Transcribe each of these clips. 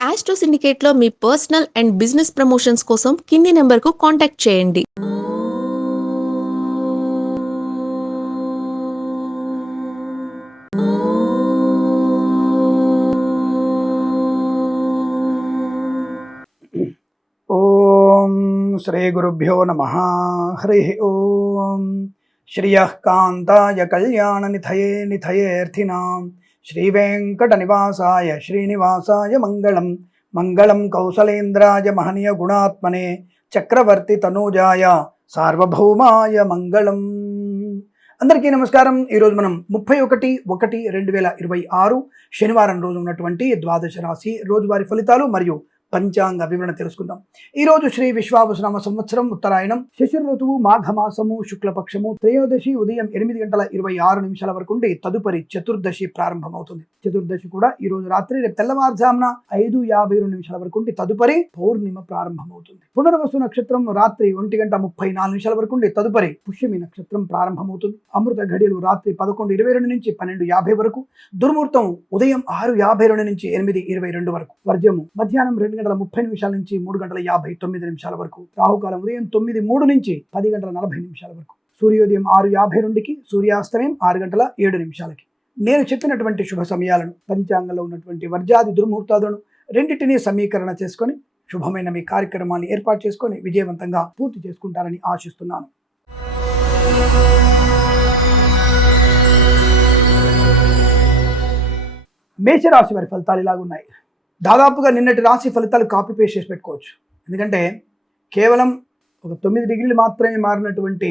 Astro సిండికేట్లో మీ personal and business promotions కోసం కింది నెంబర్కు కాంటాక్ట్ చేయండి. ఓం శ్రీ గురుభ్యో నమః. హరి ఓం. శ్రియః కాంతాయ కళ్యాణ నిధయే నిధయేర్థినాం శ్రీ వెంకట నివాసాయ శ్రీనివాసాయ మంగళం. మంగళం కౌసలేంద్రాయ మహనీయ గుణాత్మనే చక్రవర్తి తనూజాయ సార్వభౌమాయ మంగళం. అందరికీ నమస్కారం. ఈరోజు మనం 31/1/2026 శనివారం రోజు ఉన్నటువంటి ద్వాదశ రాశి రోజువారీ ఫలితాలు మరియు పంచాంగ వివరణ తెలుసుకుందాం. ఈ రోజు శ్రీ విశ్వావసునామ సంవత్సరం ఉత్తరాయణం, శిశిర ఋతువు, మాఘమాసము, శుక్లపక్షము, త్రయోదశి ఉదయం 8:26 వరకు ఉండి తదుపరి చతుర్దశి ప్రారంభమవుతుంది. చతుర్దశి కూడా ఈ రోజు రాత్రి, రేపు తెల్లవారుజామున 5:52 వరకు ఉండి తదుపరి పౌర్ణిమ ప్రారంభమవుతుంది. పునర్వసు నక్షత్రం రాత్రి 1:34 వరకు ఉండి తదుపరి పుష్యమి నక్షత్రం ప్రారంభమవుతుంది. అమృత ఘడియలు రాత్రి 11:22 నుంచి 12:50 వరకు, దుర్ముహూర్తం ఉదయం 6:52 నుంచి 8:22 వరకు, వర్జము మధ్యాహ్నం 2:30 నుంచి 3:59 వరకు, రాహుకాలం ఉదయం 9:03 నుంచి 10:40 వరకు, సూర్యోదయం 6:52కి, సూర్యాస్తమయం 6:07. నేను చెప్పినటువంటి శుభ సమయాలను, పంచాంగంలో ఉన్నటువంటి వర్జాది దుర్ముహూర్తాలను రెండింటినీ సమీకరణ చేసుకొని శుభమైన మీ కార్యక్రమాన్ని ఏర్పాటు చేసుకొని విజయవంతంగా పూర్తి చేసుకుంటారని ఆశిస్తున్నాను. మేషరాశి వారి ఫలితాలు ఇలాగున్నాయి. దాదాపుగా నిన్నటి రాశి ఫలితాలు కాపీ పేస్ట్ చేసి పెట్టుకోవచ్చు. ఎందుకంటే కేవలం ఒక 9 డిగ్రీలు మాత్రమే మారినటువంటి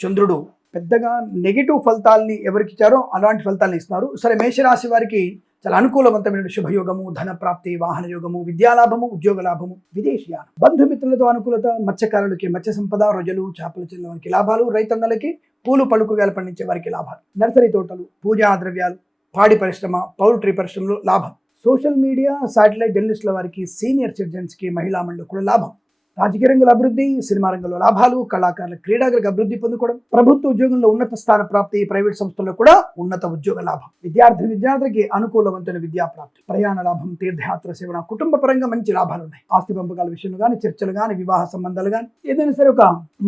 చంద్రుడు పెద్దగా నెగిటివ్ ఫలితాలని ఎవరికి ఇచ్చారో అలాంటి ఫలితాలను ఇస్తున్నారు. సరే, మేషరాశి వారికి చాలా అనుకూలవంతమైన శుభయోగము, ధన ప్రాప్తి, వాహన యోగము, విద్యాలాభము, ఉద్యోగ లాభము, విదేశీయానం, బంధుమిత్రులతో అనుకూలత, మత్స్యకారులకి మత్స్య సంపద, రొయ్యలు చేపల చెల్లిన వారికి లాభాలు, రైతన్నలకి పూలు పలుకుగాలు పండించే వారికి లాభాలు, నర్సరీ తోటలు, పూజా ద్రవ్యాలు, పాడి పరిశ్రమ, పౌల్ట్రీ పరిశ్రమలో లాభం, సోషల్ మీడియా, శాటిలైట్ జర్నలిస్టుల వారికి, సీనియర్ సిటిజన్స్కి, మహిళా మండలి కూడా లాభం, రాజకీయ రంగంలో అభివృద్ధి, సినిమా రంగంలో లాభాలు, కళాకారుల క్రీడాకారులకు అభివృద్ధి పొందుకోవడం, ప్రభుత్వ ఉద్యోగంలో ఉన్నత స్థాన ప్రాప్తి, ప్రైవేట్ సంస్థల్లో కూడా ఉన్నత ఉద్యోగ లాభం, విద్యార్థులకి అనుకూలవంతమైన విద్యా ప్రాప్తి, ప్రయాణ లాభం, తీర్థయాత్ర సేవన, కుటుంబ పరంగా మంచి లాభాలు ఉన్నాయి. ఆస్తి పంపకాల విషయంలో కానీ, చర్చలు కానీ, వివాహ సంబంధాలు కానీ, ఏదైనా సరే ఒక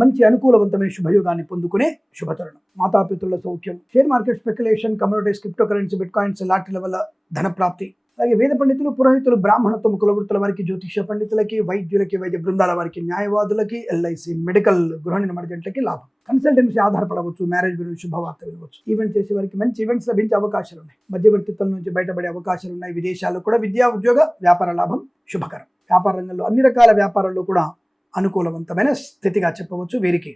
మంచి అనుకూలవంతమైన శుభయోగాన్ని పొందుకునే శుభతరుణం. మాతాపితృల సౌఖ్యం, share market speculation, commodities, crypto currency, bitcoins, లాటరీల వల్ల ధన ప్రాప్తి, అలాగే వేద పండితులు, పురోహితులు, బ్రాహ్మణత్వం, కులవృత్తుల వారికి, జ్యోతిష పండితులకి, వైద్యులకి, వైద్య బృందాల వారికి, న్యాయవాదులకి, ఎల్ఐసి, మెడికల్, గృహ నిర్మాణ జంటలకి లాభం, కన్సల్టెన్సీ ఆధారపడవచ్చు, మ్యారేజ్ గురించి శుభవార్త వినవచ్చు, ఈవెంట్ చేసే వారికి మంచి ఈవెంట్స్ లభించే అవకాశాలు ఉన్నాయి, మధ్యవర్తిత్వం నుంచి బయటపడే అవకాశాలు ఉన్నాయి, విదేశాల్లో కూడా విద్యా, ఉద్యోగ, వ్యాపార లాభం శుభకరం. వ్యాపార రంగంలో అన్ని రకాల వ్యాపారాల్లో కూడా అనుకూలవంతమైన స్థితిగా చెప్పవచ్చు. వీరికి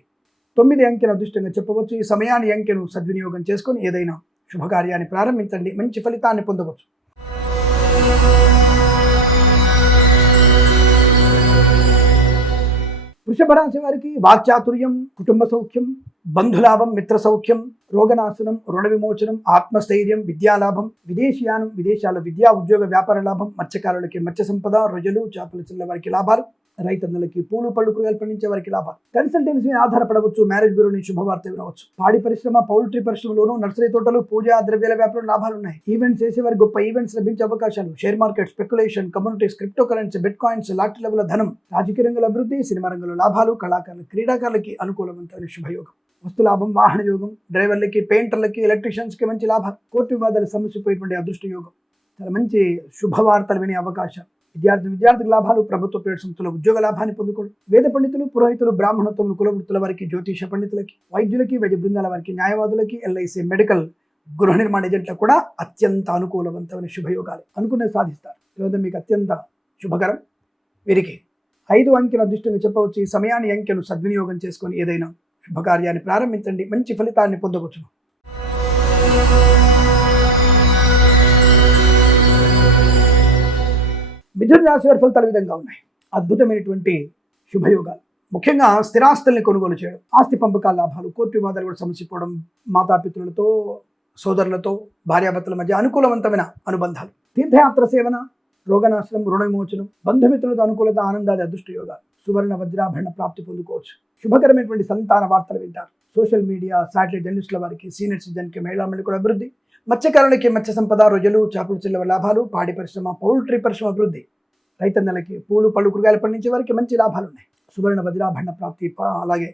9 అంకెను అదృష్టంగా చెప్పవచ్చు. ఈ సమయాన్ని అంకెను సద్వినియోగం చేసుకొని ఏదైనా శుభకార్యాన్ని ప్రారంభించండి, మంచి ఫలితాన్ని పొందవచ్చు. వృషభ రాశి వారికి వాక్చాతుర్యం, కుటుంబ సౌఖ్యం, బంధులాభం, మిత్ర సౌఖ్యం, రోగనాశనం, రుణ విమోచనం, ఆత్మస్థైర్యం, విద్యాలాభం, విదేశీయానం, విదేశాల్లో విద్యా, ఉద్యోగ, వ్యాపార లాభం, మత్స్యకారులకి మత్స్య సంపద, రొయ్యలు చేపల చిల్ల వారికి లాభాలు, రైతన్నలకి పూలు పళ్ళు కూరగాయలు పండించే వారికి లాభాలు, కన్సల్టెన్సీ ఆధారపడవచ్చు, మ్యారేజ్ బ్యూరో నుంచి శుభవార్త వినవచ్చు, పాడి పరిశ్రమ, పౌల్ట్రీ పరిశ్రమలోను, నర్సరీ తోటలు, పూజా ద్రవ్యాల వ్యాపారం లాభాలు ఉన్నాయి. ఈవెంట్స్ చేసేవారికి గొప్ప ఈవెంట్స్ లభించే అవకాశాలు, share market, speculation, communities, crypto currency, bit coins, lottery level ధనం, రాజకీయ రంగంలో అభివృద్ధి, సినిమా రంగంలో లాభాలు, కళాకారులు, క్రీడాకారులకి అనుకూలవంతమైన శుభయోగం, వస్తు లాభం, వాహన యోగం, డ్రైవర్లకి, పెయింటర్లకి, ఎలక్ట్రీషియన్స్కి మంచి లాభాలు, కోర్టు వివాదాలు సమస్యపోయేటువంటి అదృష్ట యోగం, చాలా మంచి శుభవార్తలు వినే అవకాశం, విద్యార్థులకు లాభాలు, ప్రభుత్వ ప్రైవేట్ సంస్థల ఉద్యోగ లాభాన్ని పొందుకోవడం, వేద పండితులు, పురోహితులు, బ్రాహ్మణత్వం, కులవృత్తుల వారికి, జ్యోతిష పండితులకి, వైద్యులకి, వైద్య బృందాల వారికి, న్యాయవాదులకి, ఎల్ఐసి, మెడికల్, గృహ నిర్మాణ ఏజెంట్లకు కూడా అత్యంత అనుకూలవంతమైన శుభయోగాలు అనుకునేది సాధిస్తారు. ఈరోజు మీకు అత్యంత శుభకరం. వీరికి 5 అంకెను అదృష్టంగా చెప్పవచ్చు. ఈ సమయాన్ని అంకెను సద్వినియోగం చేసుకొని ఏదైనా శుభకార్యాన్ని ప్రారంభించండి, మంచి ఫలితాన్ని పొందవచ్చు. మిథున రాశి వారి ఫలితాలు విధంగా ఉన్నాయి. అద్భుతమైనటువంటి శుభయోగాలు, ముఖ్యంగా స్థిరాస్తుల్ని కొనుగోలు చేయడం, ఆస్తి పంపకాల లాభాలు, కోర్టు వివాదాలు కూడా సమసిపోవడం, మాతాపితృలతో, సోదరులతో, భార్యాభర్తల మధ్య అనుకూలవంతమైన అనుబంధాలు, తీర్థయాత్ర సేవన, రోగనాశనం, రుణ విమోచనం, బంధుమిత్రులతో అనుకూలత, ఆనందాది అదృష్ట యోగాలు, సువర్ణ వజ్రాభరణ ప్రాప్తి పొందుకోవచ్చు, శుభకరమైనటువంటి సంతాన వార్తలు వింటారు, సోషల్ మీడియా, శాటిలైట్ జర్నలిస్టుల వారికి, సీనియర్ సిటిజన్కి, మహిళా మండలి కూడా అభివృద్ధి, మత్స్యకారులకి మత్స్య సంపద, రొయ్యలు చేపల చెల్లవ లాభాలు, పాడి పరిశ్రమ, పౌల్ట్రీ పరిశ్రమ అభివృద్ధి, రైతన్నలకి పూలు పళ్ళు కూరగాయలు పండించే వారికి మంచి లాభాలు ఉన్నాయి. సువర్ణ వజ్రాభరణ ప్రాప్తి, అలాగే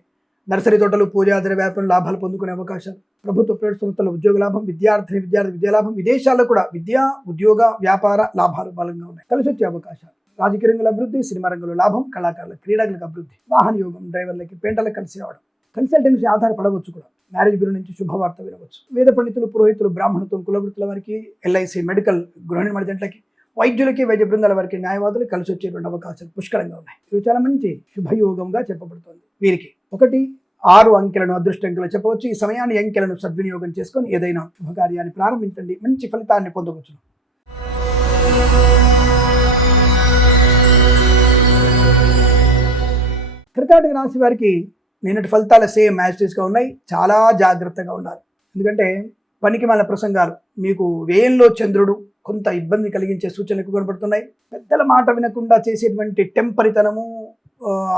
నర్సరీ తోటలు పూజాదిర వ్యాపారం లాభాలు పొందుకునే అవకాశాలు, ప్రభుత్వ ప్రైవేట్ సంస్థల ఉద్యోగ లాభం, విద్యార్థి విద్యా లాభం, విదేశాల్లో కూడా విద్యా ఉద్యోగ వ్యాపార లాభాలు బలంగా ఉన్నాయి. కలిసి వచ్చే అవకాశాలు, రాజకీయ రంగంలో అభివృద్ధి, సినిమా రంగంలో లాభం, కళాకారుల క్రీడలకు అభివృద్ధి, వాహన యోగం, డ్రైవర్లకి పెంటలకు కలిసి రావడం, కన్సల్టెన్సీ ఆధారపడవచ్చు కూడా, మ్యారేజ్ బ్యూరో నుంచి శుభవార్త వినవచ్చు, వేద పండితులు, పురోహితులు, బ్రాహ్మణత్వం, కులవృత్తుల వారికి, ఎల్ఐసి, మెడికల్, గృహ నిర్మాణ జంటలకి, వైద్యులకి, వైద్య బృందాల వారికి, న్యాయవాదులు కలిసి వచ్చేటువంటి అవకాశాలు పుష్కలంగా ఉన్నాయి. ఇది చాలా మంచి శుభయోగంగా చెప్పబడుతుంది. వీరికి 1, 6 అంకెలను అదృష్టంగా చెప్పవచ్చు. ఈ సమయాన్ని అంకెలను సద్వినియోగం చేసుకొని ఏదైనా శుభకార్యాన్ని ప్రారంభించండి, మంచి ఫలితాన్ని పొందవచ్చు. కర్కాటక రాశి వారికి నిన్నటి ఫలితాలు సేమ్ మ్యాచెస్గా ఉన్నాయి. చాలా జాగ్రత్తగా ఉండాలి. ఎందుకంటే పనికి మాలిన ప్రసంగాలు, మీకు వ్యయంలో చంద్రుడు కొంత ఇబ్బంది కలిగించే సూచనలు కనబడుతున్నాయి. పెద్దల మాట వినకుండా చేసేటువంటి టెంపరితనము,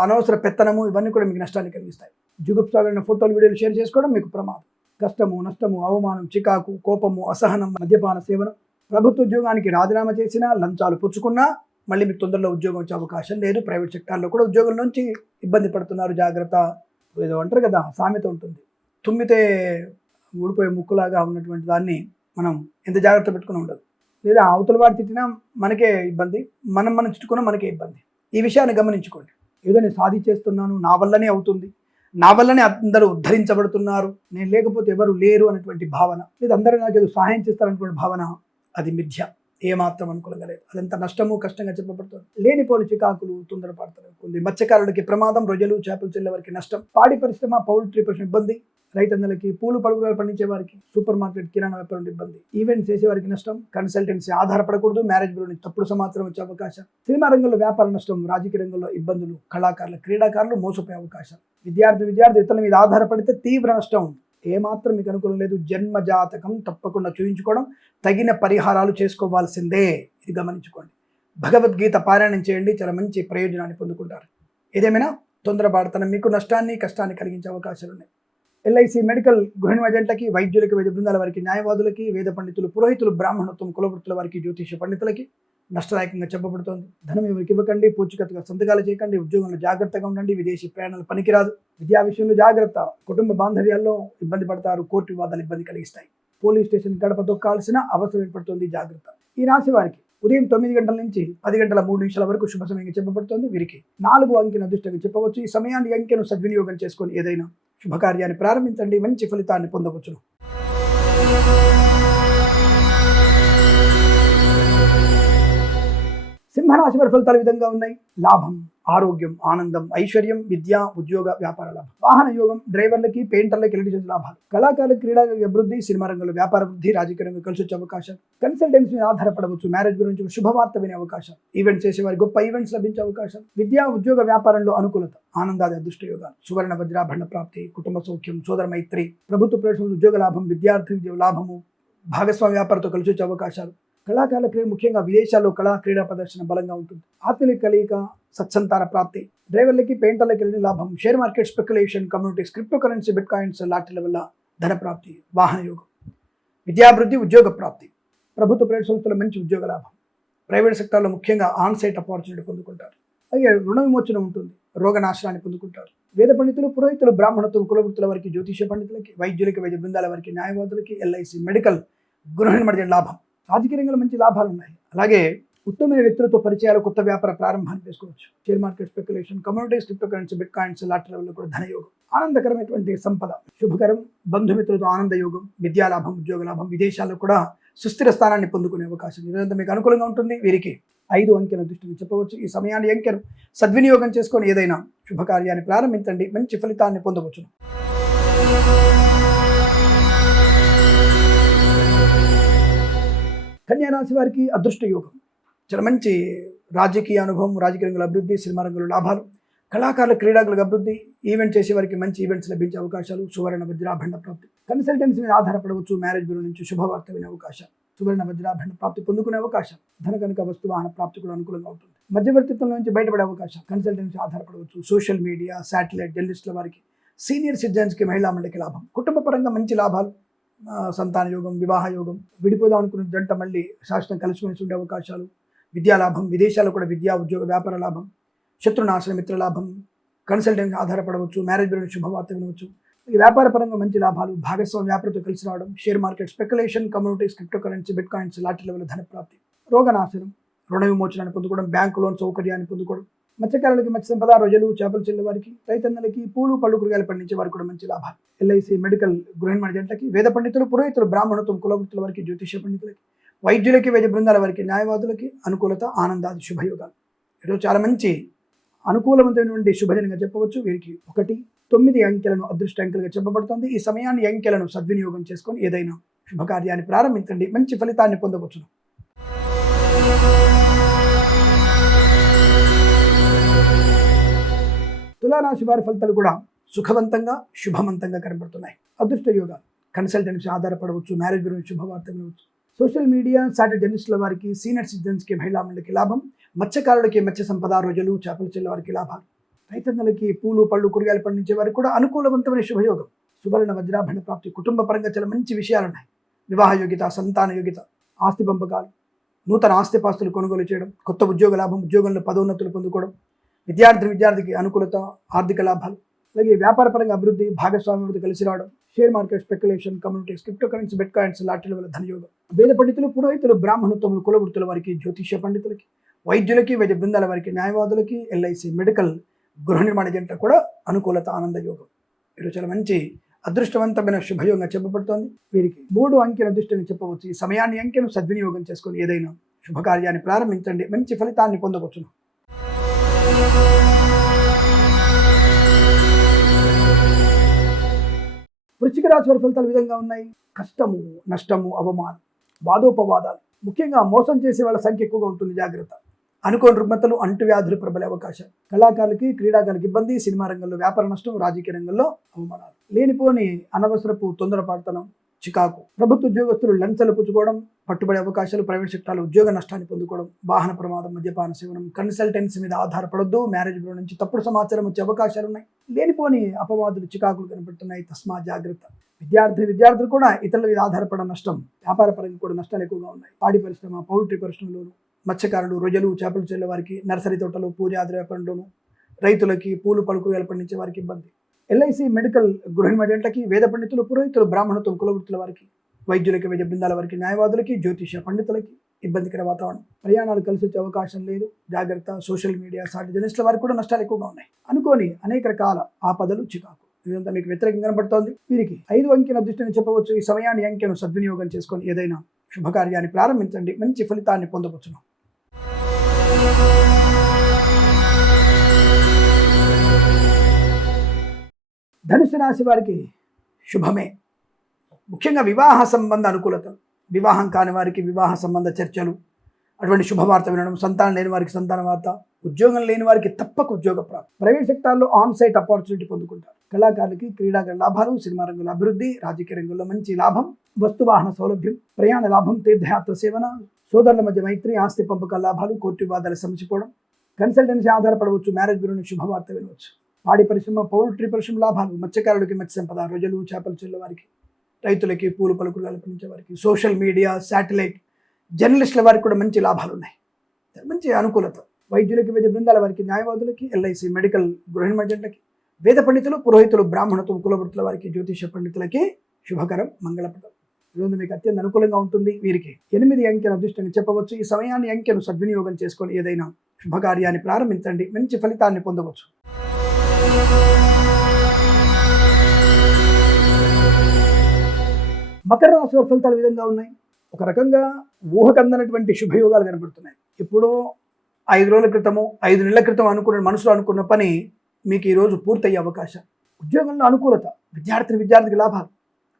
అనవసర పెత్తనము, ఇవన్నీ కూడా మీకు నష్టాన్ని కలిగిస్తాయి. జుగుప్సాగరైన ఫోటోలు, వీడియోలు షేర్ చేసుకోవడం మీకు ప్రమాదం. కష్టము, నష్టము, అవమానం, చికాకు, కోపము, అసహనం, మద్యపాన సేవనం, ప్రభుత్వ ఉద్యోగానికి రాజీనామా చేసినా, లంచాలు పుచ్చుకున్నా మళ్ళీ మీకు తొందరలో ఉద్యోగం వచ్చే అవకాశం లేదు. ప్రైవేట్ సెక్టార్లో కూడా ఉద్యోగం నుంచి ఇబ్బంది పడుతున్నారు, జాగ్రత్త. ఏదో అంటారు కదా, సామెత ఉంటుంది, తుమ్మితే ఊడిపోయే ముక్కులాగా ఉన్నటువంటి దాన్ని మనం ఎంత జాగ్రత్త పెట్టుకుని ఉండదు. లేదా అవతల వాడు తిట్టినా మనకే ఇబ్బంది, మనం తిట్టుకున్నా మనకే ఇబ్బంది. ఈ విషయాన్ని గమనించుకోండి. ఏదో నేను సాధించేస్తున్నాను, నా వల్లనే అవుతుంది, నా వల్లనే అందరూ ఉద్ధరించబడుతున్నారు, నేను లేకపోతే ఎవరు లేరు అనేటువంటి భావన, లేదా అందరూ నాకు ఏదో సహాయం చేస్తారనేటువంటి భావన, అది మిథ్య. ఏమాత్రం అనుకూలంగా లేదు. అదంతా నష్టము, కష్టంగా చెప్పబడుతుంది. లేనిపోని చికాకులు, తొందరపడతారు. మత్స్యకారులకి ప్రమాదం, రొయ్యలు చేపలు చెల్లే వారికి నష్టం, పాడి పరిశ్రమ, పౌల్ట్రీ పరిశ్రమ ఇబ్బంది, రైతన్నలకి, పూలు పలుకులు పండించే వారికి, సూపర్ మార్కెట్, కిరాణా వ్యాపారం ఇబ్బంది, ఈవెంట్స్ చేసే వారికి నష్టం, కన్సల్టెన్సీ ఆధారపడకూడదు, మ్యారేజ్ బ్యూరో నుంచి తప్పుడు సమాచారం వచ్చే అవకాశం, సినిమా రంగంలో వ్యాపార నష్టం, రాజకీయ రంగంలో ఇబ్బందులు, కళాకారులు, క్రీడాకారులు మోసపోయే అవకాశం, విద్యార్థి ఇతరుల మీద ఆధారపడితే తీవ్ర నష్టం. ఏమాత్రం మీకు అనుకూలం లేదు. జన్మ జాతకం తప్పకుండా చూయించుకోవడం, తగిన పరిహారాలు చేసుకోవాల్సిందే. ఇది గమనించుకోండి. భగవద్గీత పారాయణం చేయండి, చాలా మంచి ప్రయోజనాన్ని పొందుకుంటారు. ఏదేమైనా తొందరపాటుతనం మీకు నష్టాన్ని, కష్టాన్ని కలిగించే అవకాశాలు ఉన్నాయి. ఎల్ఐసి, మెడికల్, గృహ జంటలకి, వైద్యులకి, వైద్య బృందాల వారికి, న్యాయవాదులకి, వేద పండితులు, పురోహితులు, బ్రాహ్మణత్వం, కులవృత్తుల వారికి, జ్యోతిష పండితులకి నష్టదాయకంగా చెప్పబడుతోంది. ధనం ఎవరికి ఇవ్వకండి, పూచికత్తుగా సంతకాలు చేయకండి, ఉద్యోగంలో జాగ్రత్తగా ఉండండి, విదేశీ ప్రయాణాలు పనికిరాదు, విద్యా విషయంలో జాగ్రత్త, కుటుంబ బాంధవ్యాల్లో ఇబ్బంది పడతారు, కోర్టు వివాదాలు ఇబ్బంది కలిగిస్తాయి, పోలీస్ స్టేషన్ గడప తొక్కాల్సిన అవసరం ఏర్పడుతుంది, జాగ్రత్త. ఈ రాశి వారికి ఉదయం 9 గంటల నుంచి 10 గంటల 3 నిమిషాల వరకు శుభ సమయంగా చెప్పబడుతోంది. వీరికి 4 అంకెను అదృష్టంగా చెప్పవచ్చు. ఈ సమయాన్ని అంకెను సద్వినియోగం చేసుకొని ఏదైనా శుభకార్యాన్ని ప్రారంభించండి, మంచి ఫలితాన్ని పొందవచ్చును. సింహరాశి వారి ఫలితాలు విధంగా ఉన్నాయి. లాభం, ఆరోగ్యం, ఆనందం, ఐశ్వర్యం, విద్య, ఉద్యోగ, వ్యాపార లాభం, వాహన యోగం, డ్రైవర్లకి, పెయింటర్లకి, ఎలక్ట్రీషియన్ లాభాలు, కళాకారుల, క్రీడా అభివృద్ధి, సినిమా రంగంలో వ్యాపార వృద్ధి, రాజకీయ రంగం కలిసి వచ్చే అవకాశం, కన్సల్టెన్సీ మీద ఆధారపడవచ్చు, మ్యారేజ్ గురించి శుభవార్త వినే అవకాశం, ఈవెంట్స్ చేసేవారి గొప్ప ఈవెంట్స్ లభించే అవకాశం, విద్యా ఉద్యోగ వ్యాపారంలో అనుకూలత, ఆనందాది అదృష్ట యోగాలు, సువర్ణ వజ్రాభరణ ప్రాప్తి, కుటుంబ సౌఖ్యం, సోదర మైత్రి, ప్రభుత్వ ప్రైవేట్ ఉద్యోగ లాభం, విద్యార్థి లాభము, భాగస్వామ్య వ్యాపారంతో కలిసి వచ్చే అవకాశాలు, కళాకారుల క్రీడ, ముఖ్యంగా విదేశాల్లో కళా క్రీడా ప్రదర్శన బలంగా ఉంటుంది, ఆత్మీయ కలయిక, సత్సంతాన ప్రాప్తి, డ్రైవర్లకి, పెయింటర్లకి వెళ్ళిన లాభం, share market, speculation, communities, crypto currency, bitcoins, లాటరీల వల్ల ధన ప్రాప్తి, వాహన యోగం, విద్యాభివృద్ధి, ఉద్యోగ ప్రాప్తి, ప్రభుత్వ ప్రైవేట్ సంస్థల మంచి ఉద్యోగ లాభం, ప్రైవేట్ సెక్టార్లో ముఖ్యంగా ఆన్ సైట్ అపార్చునిటీ పొందుకుంటారు. అలాగే రుణ విమోచన ఉంటుంది, రోగనాశనాన్ని పొందుకుంటారు. వేద పండితులు, పురోహితులు, బ్రాహ్మణత్వం, కులవృత్తుల వారికి, జ్యోతిష పండితులకి, వైద్యులకి, వైద్య బృందాల వారికి, న్యాయవాదులకి, ఎల్ఐసి, మెడికల్, గృహ నిర్మాణ లాభం, రాజకీయ రంగంలో మంచి లాభాలు ఉన్నాయి. అలాగే ఉత్తమమైన వ్యక్తులతో పరిచయాలు, కొత్త వ్యాపార ప్రారంభాన్ని చేసుకోవచ్చు. Share market, speculation, communities, crypto currency, bit coins, lottery లెవెల్లో కూడా ధనయోగం, ఆనందకరమైనటువంటి సంపద, శుభకరం, బంధుమిత్రులతో ఆనందయోగం, విద్యాలాభం, ఉద్యోగ లాభం, విదేశాల్లో కూడా సుస్థిర స్థానాన్ని పొందుకునే అవకాశం ఇదంతా మీకు అనుకూలంగా ఉంటుంది. వీరికి 5 అంకెల దృష్టిని చెప్పవచ్చు. ఈ సమయాన్ని అంకెను సద్వినియోగం చేసుకొని ఏదైనా శుభకార్యాన్ని ప్రారంభించండి, మంచి ఫలితాన్ని పొందవచ్చు. కన్యా రాశి వారికి అదృష్ట యోగం, చాలా మంచి రాజకీయ అనుభవం, రాజకీయ రంగంలో అభివృద్ధి, సినిమా రంగంలో లాభాలు, కళాకారుల, క్రీడాకులకు అభివృద్ధి, ఈవెంట్ చేసే వారికి మంచి ఈవెంట్స్ లభించే అవకాశాలు, సువర్ణ వజ్రాభరణ ప్రాప్తి, కన్సల్టెన్సీ మీద ఆధారపడవచ్చు, మ్యారేజ్ బ్యూరో నుంచి శుభవార్త వినే అవకాశాలు, సువర్ణ వజ్రాభరణ ప్రాప్తి పొందుకునే అవకాశం, ధన కనుక వస్తు వాహన ప్రాప్తి కూడా అనుకూలంగా ఉంటుంది. మధ్యవర్తిత్వం నుంచి బయటపడే అవకాశం, కన్సల్టెన్సీ ఆధారపడవచ్చు, సోషల్ మీడియా, శాటిలైట్, జర్నలిస్టుల వారికి, సీనియర్ సిటిజన్స్కి, మహిళా మండలికి లాభం, కుటుంబ పరంగా మంచి లాభాలు, సంతాన యోగం, వివాహ యోగం, విడిపోదాం అనుకున్న జంట మళ్ళీ శాశ్వతం కలుసుకొని ఉండే అవకాశాలు, విద్యా లాభం, విదేశాల్లో కూడా విద్యా ఉద్యోగ వ్యాపార లాభం, శత్రునాశన మిత్ర లాభం, కన్సల్టెంట్ ఆధారపడవచ్చు, మ్యారేజ్ బ్యూరో శుభవార్త వినవచ్చు. ఈ వ్యాపార పరంగా మంచి లాభాలు, భాగస్వామి వ్యాపారంతో కలిసి రావడం, share market speculation, communities, crypto currency, bit coins, lottery level ధన ప్రాప్తి, రోగనాశనం, రుణ విమోచనాన్ని పొందుకోవడం, బ్యాంకు లోన్ సౌకర్యాన్ని పొందుకోవడం, మత్స్యకారులకి మత్స్య సంపద, రొయ్యలు చేపలు చెల్లె వారికి, రైతన్నలకి పూలు పళ్ళు కూరగాయలు పండించే వారికి కూడా మంచి లాభాలు. ఎల్ఐసి మెడికల్ గృహ నిర్మాణకి, వేద పండితులు, పురోహితులు, బ్రాహ్మణత్వం, కులవృత్తుల వారికి, జ్యోతిష పండితులకి, వైద్యులకి, వైద్య బృందాల వారికి, న్యాయవాదులకి అనుకూలత, ఆనందాది శుభయోగాలు. ఈరోజు చాలా మంచి అనుకూలవంతమైనటువంటి శుభదినంగా చెప్పవచ్చు. వీరికి 1, 9 అంకెలను అదృష్ట అంకెలుగా చెప్పబడుతుంది. ఈ సమయాన్ని అంకెలను సద్వినియోగం చేసుకొని ఏదైనా శుభకార్యాన్ని ప్రారంభించండి, మంచి ఫలితాన్ని పొందవచ్చును. తులారాశి వారి ఫలితాలు కూడా సుఖవంతంగా, శుభవంతంగా కనబడుతున్నాయి. అదృష్ట యోగాలు, కన్సల్టెన్సీ ఆధారపడవచ్చు, మ్యారేజ్ గురించి శుభవార్త వినవచ్చు, సోషల్ మీడియా, సాటిలైట్ జర్నలిస్టుల వారికి, సీనియర్ సిటిజన్స్కి, మహిళా మండలికి లాభం, మత్స్యకారులకి, మత్స్య సంపద, రొయ్యలు చేపలు చెల్లె వారికి లాభాలు, రైతన్నలకి, పూలు పళ్ళు కూరగాయలు పండించే వారికి కూడా అనుకూలవంతమైన శుభయోగం, సువర్ణ వజ్రాభరణ ప్రాప్తి, కుటుంబ పరంగా చాలా మంచి విషయాలున్నాయి. వివాహ యోగ్యత, సంతాన యోగ్యత, ఆస్తి పంపకాలు, నూతన ఆస్తిపాస్తులు కొనుగోలు చేయడం, కొత్త ఉద్యోగ లాభం, ఉద్యోగంలో పదోన్నతులు పొందుకోవడం, విద్యార్థికి అనుకూలత, ఆర్థిక లాభాలు, అలాగే వ్యాపార పరంగా అభివృద్ధి, భాగస్వామ్యంతో కలిసి రావడం, share market speculation, communities, crypto currency, bit coins, lottery వల్ల ధనయోగం, వేద పండితులు, పురోహితులు, బ్రాహ్మణత్వములు, కులవృత్తుల వారికి, జ్యోతిష పండితులకి, వైద్యులకి, వైద్య బృందాల వారికి, న్యాయవాదులకి, ఎల్ఐసి మెడికల్ గృహ నిర్మాణ జంట కూడా అనుకూలత, ఆనంద యోగం. ఈరోజు చాలా మంచి అదృష్టవంతమైన శుభయోగంగా చెప్పబడుతోంది. వీరికి 3 అంకెల అదృష్టంగా చెప్పవచ్చు. ఈ సమయాన్ని అంకెను సద్వినియోగం చేసుకొని ఏదైనా శుభకార్యాన్ని ప్రారంభించండి, మంచి ఫలితాన్ని పొందవచ్చును. వృశ్చిక రాశి వారి ఫలితాలు విధంగా ఉన్నాయి. కష్టము, నష్టము, అవమానం, వాదోపవాదాలు, ముఖ్యంగా మోసం చేసే వాళ్ళ సంఖ్య ఎక్కువగా ఉంటుంది, జాగ్రత్త. అనుకోని రుగ్మతలు, అంటువ్యాధులు ప్రబలే అవకాశాలు, కళాకారులకి, క్రీడాకారులకి ఇబ్బంది, సినిమా రంగంలో వ్యాపార నష్టం, రాజకీయ రంగంలో అవమానాలు, లేనిపోని అనవసరపు తొందరపాటుతనం, చికాకు, ప్రభుత్వ ఉద్యోగస్తులు లంచాలు పుచ్చుకోవడం, పట్టుబడే అవకాశాలు, ప్రైవేట్ సెక్టార్లో ఉద్యోగ నష్టాన్ని పొందుకోవడం, వాహన ప్రమాదం, మద్యపాన సేవనం, కన్సల్టెన్సీ మీద ఆధారపడొద్దు, మ్యారేజ్ బ్యూరో నుంచి తప్పుడు సమాచారం వచ్చే అవకాశాలు ఉన్నాయి, లేనిపోని అపవాదులు, చికాకులు కనబడుతున్నాయి, తస్మా జాగ్రత్త. విద్యార్థులు కూడా ఇతరుల మీద ఆధారపడ నష్టం, వ్యాపార పరంగా కూడా నష్టాలు ఎక్కువగా ఉన్నాయి. పాడి పరిశ్రమ, పౌల్ట్రీ పరిశ్రమలోను, మత్స్యకారులు, రొయ్యలు చేపలు చెల్లె వారికి, నర్సరీ తోటలు, పూజాది వ్యాపారంలోను, రైతులకి, పూలు పలుకులు పండించే వారికి ఇబ్బంది. ఎల్ఐసి మెడికల్ గృహ నిర్మాణకి, వేద పండితులు, పురోహితులు, బ్రాహ్మణత్వం, కులవృత్తుల వారికి, వైద్యులకి, వైద్య బృందాల వారికి, న్యాయవాదులకి, జ్యోతిష పండితులకి ఇబ్బందికర వాతావరణం, ప్రయాణాలు కలిసి వచ్చే అవకాశం లేదు, జాగ్రత్త. సోషల్ మీడియా, సాటి జర్నలిస్టుల వారికి కూడా నష్టాలు ఎక్కువగా ఉన్నాయి. అనుకోని అనేక రకాల ఆపదలు, చికాకు, ఇదంతా మీకు వ్యతిరేకంగా కనబడుతోంది. వీరికి 5 అంకెల అదృష్టాన్ని చెప్పవచ్చు. ఈ సమయాన్ని అంకెను సద్వినియోగం చేసుకొని ఏదైనా శుభకార్యాన్ని ప్రారంభించండి, మంచి ఫలితాన్ని పొందవచ్చును. ధనుసు రాశి వారికి శుభమే, ముఖ్యంగా వివాహ సంబంధ అనుకూలత, వివాహం కాని వారికి వివాహ సంబంధ చర్చలు, అటువంటి శుభవార్త వినడం, సంతానం లేని వారికి సంతాన వార్త, ఉద్యోగం లేని వారికి తప్పక ఉద్యోగ ప్రాప్తి, ప్రైవేట్ సెక్టార్లో ఆన్ సైట్ ఆపర్చునిటీ పొందుకుంటారు, కళాకారులకి, క్రీడాకారుల లాభాలు, సినిమా రంగంలో అభివృద్ధి, రాజకీయ రంగంలో మంచి లాభం, వస్తువాహన సౌలభ్యం, ప్రయాణ లాభం, తీర్థయాత్ర సేవన, సోదరుల మధ్య మైత్రి, ఆస్తి పంపకాల లాభాలు, కోర్టు వివాదాలు సమసిపోవడం, కన్సల్టెన్సీ ఆధారపడవచ్చు, మ్యారేజ్ బ్యూరో శుభవార్త వినవచ్చు, పాడి పరిశ్రమ, పౌల్ట్రీ పరిశ్రమ లాభాలు, మత్స్యకారులకి, మత్స్య సంపద, రొయ్యలు చేపలు చెల్లె వారికి, రైతులకి, పూలు పలుకులు కల్పించే వారికి, సోషల్ మీడియా, శాటిలైట్ జర్నలిస్టుల వారికి కూడా మంచి లాభాలు ఉన్నాయి, మంచి అనుకూలత. వైద్యులకి, వైద్య బృందాల వారికి, న్యాయవాదులకి, ఎల్ఐసి మెడికల్ గృహ నిర్మాణకి, వేద పండితులు, పురోహితులు, బ్రాహ్మణత్వం, కులవృత్తుల వారికి, జ్యోతిష పండితులకి శుభకరం, మంగళప్రదం. ఈరోజు మీకు అత్యంత అనుకూలంగా ఉంటుంది. వీరికి 8 అంకెల అదృష్టంగా చెప్పవచ్చు. ఈ సమయాన్ని అంకెను సద్వినియోగం చేసుకొని ఏదైనా శుభకార్యాన్ని ప్రారంభించండి, మంచి ఫలితాన్ని పొందవచ్చు. మకర రాశి వారి ఫలితాలు విధంగా ఉన్నాయి. ఒక రకంగా ఊహకందనటువంటి శుభయోగాలు కనబడుతున్నాయి. ఎప్పుడో 5 రోజుల క్రితము, 5 నెలల క్రితం మనసులో అనుకున్న పని మీకు ఈరోజు పూర్తయ్యే అవకాశం, ఉద్యోగంలో అనుకూలత, విద్యార్థికి లాభాలు,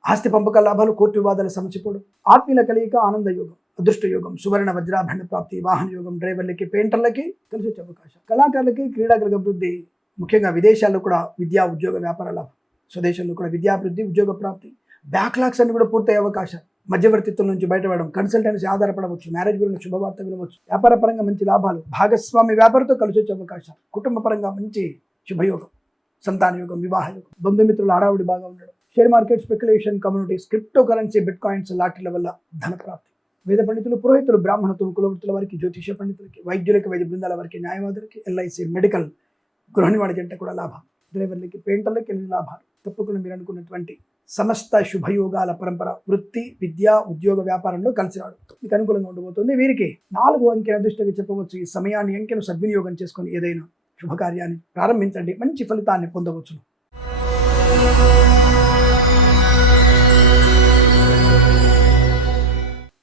ఆస్తి పంపకాల లాభాలు, కోర్టు వివాదాల సమసిపోవడం, ఆత్మీయుల కలియిక, ఆనంద యోగం, అదృష్ట యోగం, సువర్ణ వజ్రాభరణ ప్రాప్తి, వాహన యోగం, డ్రైవర్లకి, పెయింటర్లకి కలిసి వచ్చే అవకాశం, కళాకారులకి, క్రీడాకారులకు అభివృద్ధి, ముఖ్యంగా విదేశాల్లో కూడా విద్యా ఉద్యోగ వ్యాపార లాభం, స్వదేశంలో కూడా విద్యాభివృద్ధి, ఉద్యోగ ప్రాప్తి, బ్యాక్లాగ్స్ అన్ని కూడా పూర్తయ్యే అవకాశం, మధ్యవర్తిత్వం నుంచి బయటపడడం, కన్సల్టెన్సీ ఆధారపడవచ్చు, మ్యారేజ్ గురించి శుభవార్త వినవచ్చు, వ్యాపార పరంగా మంచి లాభాలు, భాగస్వామి వ్యాపారంతో కలిసి వచ్చే అవకాశం, కుటుంబ పరంగా మంచి శుభయోగం, సంతాన యోగం, వివాహ యోగం, బంధుమిత్రుల హడావుడి బాగా ఉండడం, share market speculation, communities, crypto currency, bitcoins, లాటరీల వల్ల ధన ప్రాప్తి, వేద పండితులు, పురోహితులు, బ్రాహ్మణత్వం, కులవృత్తుల వారికి, జ్యోతిష పండితులకి, వైద్యులకి, వైద్య బృందాల వారికి, న్యాయవాదులకి, ఎల్ఐసి, మెడికల్, గృహ నిర్మాణ జంట కూడా లాభం. డ్రైవర్లకి, పెయింటర్లకి ఎన్ని లాభాలు. తప్పకుండా మీరు అనుకున్నటువంటి సమస్త శుభయోగాల పరంపర వృత్తి, విద్య, ఉద్యోగ, వ్యాపారంలో కలిసి రావడం మీకు అనుకూలంగా ఉండబోతుంది. వీరికి 4 అంకెల అదృష్టంగా చెప్పవచ్చు. ఈ సమయాన్ని, అంకెను సద్వినియోగం చేసుకొని ఏదైనా శుభకార్యాన్ని ప్రారంభించండి, మంచి ఫలితాన్ని పొందవచ్చు.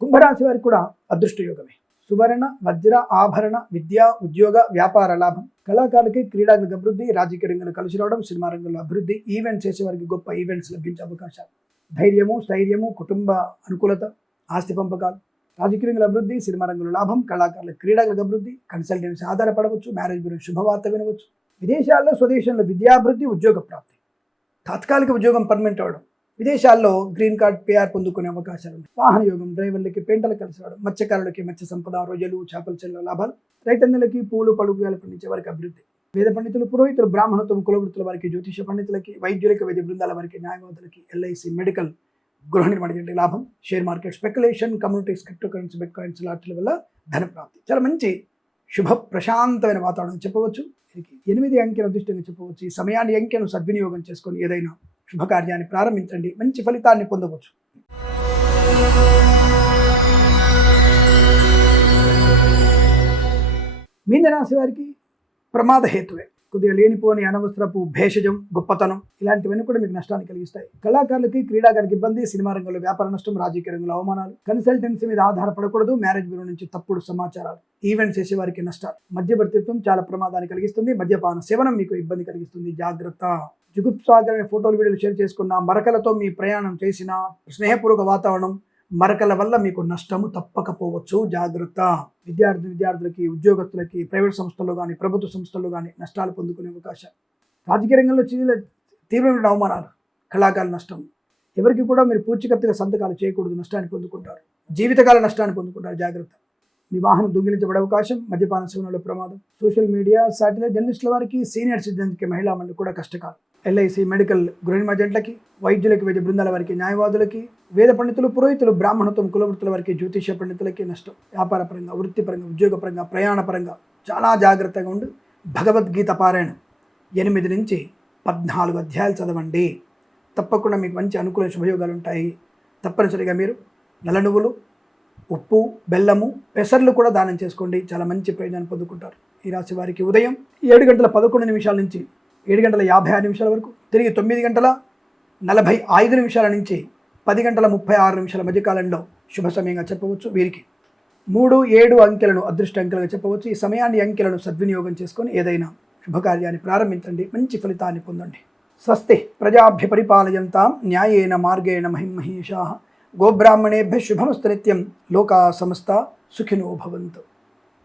కుంభరాశి వారికి కూడా అదృష్ట యోగమే. సువర్ణ, వజ్ర, ఆభరణ, విద్య, ఉద్యోగ, వ్యాపార లాభం. కళాకారులకి, క్రీడాకులకు అభివృద్ధి, రాజకీయ రంగంలో కలిసి రావడం, సినిమా రంగంలో అభివృద్ధి, ఈవెంట్స్ చేసేవారికి గొప్ప ఈవెంట్స్ లభించే అవకాశాలు, ధైర్యము, స్థైర్యము, కుటుంబ అనుకూలత, ఆస్తి పంపకాలు, రాజకీయ రంగంలో అభివృద్ధి, సినిమా రంగంలో లాభం, కళాకారులకు, క్రీడాకులకు అభివృద్ధి, కన్సల్టెన్సీ ఆధారపడవచ్చు, మ్యారేజ్ గురించి శుభవార్త వినవచ్చు, విదేశాల్లో, స్వదేశంలో విద్యాభివృద్ధి, ఉద్యోగ ప్రాప్తి, తాత్కాలిక ఉద్యోగం పర్మనెంట్ అవ్వడం, విదేశాల్లో గ్రీన్ కార్డ్, పిఆర్ పొందుకునే అవకాశాలు ఉన్నాయి. వాహన యోగం, డ్రైవర్లకి, పెయింటర్లకు కలిసి రావడం, మత్స్యకారులకి మత్స్య సంపద, రొయ్యలు, చేపల చెల్ల లాభాలు, రైతన్నలకి, పూలు, పళ్ళు, కూరగాయలు పండించే వారికి అభివృద్ధి. వేద పండితులు, పురోహితులు, బ్రాహ్మణత్వం, కులవృత్తుల వారికి, జ్యోతిష పండితులకి, వైద్యులకి, వైద్య బృందాల వారికి, న్యాయవాదులకి, ఎల్ఐసి, మెడికల్, గృహ నిర్మాణ జంట లాభం. Share market, speculation, communities, crypto currency, bit coins లాంటి వల్ల ధన ప్రాప్తి. చాలా మంచి శుభ ప్రశాంతమైన వాతావరణం చెప్పవచ్చు. 8 అంకెను అదృష్టంగా చెప్పవచ్చు. ఈ సమయాన్ని, అంకెను సద్వినియోగం చేసుకొని ఏదైనా శుభకార్యాన్ని ప్రారంభించండి, మంచి ఫలితాన్ని పొందవచ్చు. మీనరాశి వారికి ప్రమాద హేతువే. కొద్దిగా లేనిపోని అనవసరపు భేషజం, గొప్పతనం ఇలాంటివన్నీ కూడా మీకు నష్టాన్ని కలిగిస్తాయి. కళాకారులకి, క్రీడాకారులకు ఇబ్బంది, సినిమా రంగంలో వ్యాపార నష్టం, రాజకీయ రంగంలో అవమానాలు, కన్సల్టెన్సీ మీద ఆధారపడకూడదు, మ్యారేజ్ బ్యూరో నుంచి తప్పుడు సమాచారాలు, ఈవెంట్స్ చేసే వారికి నష్టాలు, మధ్యవర్తిత్వం చాలా ప్రమాదాన్ని కలిగిస్తుంది, మద్యపాన సేవనం మీకు ఇబ్బంది కలిగిస్తుంది, జాగ్రత్త. జుగుప్సాకరమైన ఫోటోలు, వీడియోలు షేర్ చేసుకున్న, మరకలతో మీ ప్రయాణం చేసిన, స్నేహపూర్వక వాతావరణం, మరకల వల్ల మీకు నష్టము తప్పకపోవచ్చు, జాగ్రత్త. విద్యార్థులకి, ఉద్యోగస్తులకి, ప్రైవేట్ సంస్థల్లో కానీ, ప్రభుత్వ సంస్థల్లో కానీ నష్టాలు పొందుకునే అవకాశం. రాజకీయ రంగంలో తీవ్రమైన అవమానాలు, కళాకారుల నష్టం. ఎవరికి కూడా మీరు పూచికత్తుగా సంతకాలు చేయకూడదు, నష్టాన్ని పొందుకుంటారు, జీవితకాల నష్టాన్ని పొందుకుంటారు, జాగ్రత్త. మీ వాహనం దొంగిలించబడే అవకాశం, మద్యపాన సేవనంలో ప్రమాదం. సోషల్ మీడియా, శాటిలైట్ జర్నలిస్టుల వారికి, సీనియర్ సిటిజన్స్కి, మహిళా మండలి కూడా కష్టకాలం. ఎల్ఐసి, మెడికల్, గృహ నిర్మాణ జంటలకి, వైద్యులకి, వైద్య బృందాల వారికి, న్యాయవాదులకి, వేద పండితులు, పురోహితులు, బ్రాహ్మణత్వం, కులవృత్తుల వారికి, జ్యోతిష పండితులకి నష్టం. వ్యాపార పరంగా, వృత్తిపరంగా, ఉద్యోగపరంగా, ప్రయాణ పరంగా చాలా జాగ్రత్తగా ఉండి భగవద్గీత పారాయణం 8 నుంచి 14 అధ్యాయాలు చదవండి. తప్పకుండా మీకు మంచి అనుకూల శుభయోగాలు ఉంటాయి. తప్పనిసరిగా మీరు నల్ల నువ్వులు, ఉప్పు, బెల్లము, పెసర్లు కూడా దానం చేసుకోండి, చాలా మంచి ప్రయోజనాన్ని పొందుకుంటారు. ఈ రాశి వారికి ఉదయం 7:11 నుంచి 7:56 వరకు, తిరిగి 9:45 నుంచి 10:36 మధ్యకాలంలో శుభ సమయంగా చెప్పవచ్చు. వీరికి 3, 7 అంకెలను అదృష్ట అంకెలుగా చెప్పవచ్చు. ఈ సమయాన్ని, అంకెలను సద్వినియోగం చేసుకొని ఏదైనా శుభకార్యాన్ని ప్రారంభించండి, మంచి ఫలితాన్ని పొందండి. స్వస్తి ప్రజాభ్య పరిపాలయంతాం న్యాయేన మార్గేణ మహిమహేషాః. గోబ్రాహ్మణేభ్య శుభమస్తు నిత్యం. లోకా సమస్తా సుఖినో భవంతు.